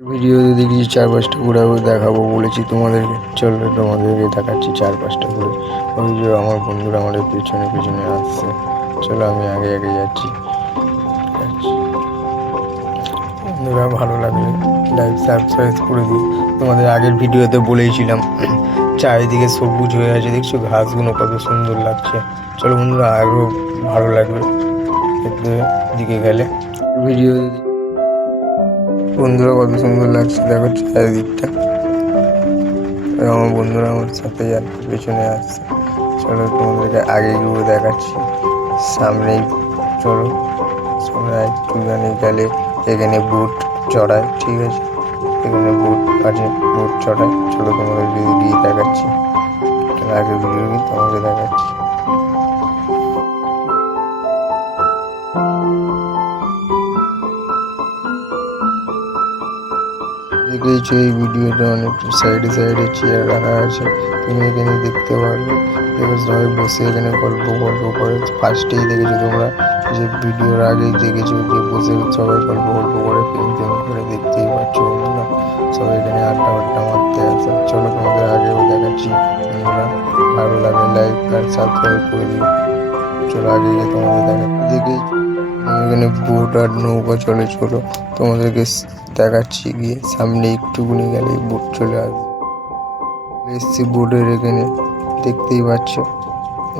ভিডিওতে দেখছি 4-5টা ঘোরা দেখাবো বলেছি তোমাদেরকে, চলো তোমাদেরকে দেখাচ্ছি 4-5টা ঘুরে। ওই যে আমার বন্ধুরা আমাদের পেছনে পেছনে আসছে, চলো আমি আগে আগে যাচ্ছি। বন্ধুরা ভালো লাগলে লাইক সাবস্ক্রাইব করে দিই। তোমাদের আগের ভিডিওতে বলেইছিলাম চারিদিকে সবুজ হয়ে আছে, দেখছো ঘাসগুলো কত সুন্দর লাগছে। চলো বন্ধুরা আরও ভালো লাগবে দেখতে দিকে গেলে। ভিডিও বন্ধুরা কত সুন্দর লাগছে, দেখো চারিদিকটা। আমার বন্ধুরা আমার সাথে যাচ্ছে, পেছনে আসছে। চলো তোমাদেরকে আগে গিয়ে দেখাচ্ছি সামনেই। চলো সামনে একটুখানি গেলে এখানে বোট চড়ায়, ঠিক আছে, এখানে বোট আছে, বোট চড়ায়। চলো তোমাদেরকে গিয়ে দেখাচ্ছি, আগে ভিডিও তোমাকে দেখাচ্ছি। দেখেছো এই ভিডিওটা অনেক সাইডে সাইডে চেয়ার রাখা আছে, তুমি এখানে দেখতে পারবে। এবার সবাই বসে এখানে গল্প করে। ফার্স্টেই দেখেছো তোমরা যে ভিডিওর আগে দেখেছো যে বসে সবাই গল্প করে, প্রেম করে, দেখতেই পাচ্ছ বন্ধুরা। সবাই এখানে আড্ডা মারতে আসে। চলো তোমাদের আগেও দেখাচ্ছি বন্ধুরা, ভালো লাগে লাইক আর সাবস্ক্রাইব করে দিও। চলো আগে গিয়ে তোমাদের দেখেই এখানে বোট আর নৌকা চলে। চলো তোমাদেরকে দেখাচ্ছি গিয়ে, সামনে একটুকুনি গেলে বোট চলে আসবে। এসছি বোটের এখানে, দেখতেই পাচ্ছ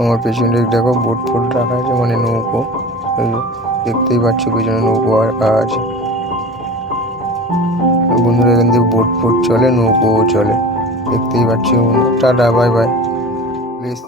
আমার পেছনে দেখো বোট ফোট রাখা আছে, মানে নৌকো। দেখতেই পাচ্ছ পেছনে নৌকো রাখা আছে। বন্ধুরা এখান থেকে বোট ফোট চলে, নৌকোও চলে, দেখতেই পাচ্ছ। Tata, bye bye. প্লিজ।